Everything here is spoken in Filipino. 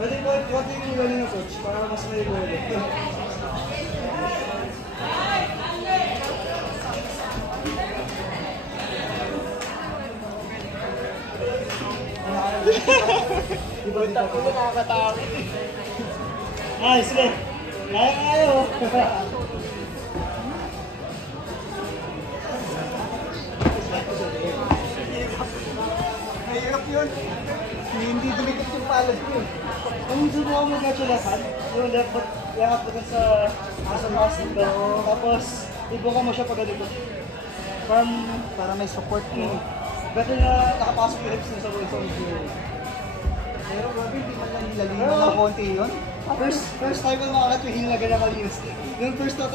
Pwede ko, konti yung galing ng coach para mas may ulit. Diba ko na nakakatawa. Ay, sige. Kaya kayo. Mahirap yun. Hindi dumikit yung palad ko. Kung subukan mo na lahat, yung left foot, iangat mo sa taas nito. Tapos, ibuka mo siya pag ganito. Para may support mo. Better na nakapasok yung hips niya sa bulsa mo. Pero grabe, hindi man lang nilalima ng konti yun. First time ko makakat yung heel na ganyan kalinis. Yung first na,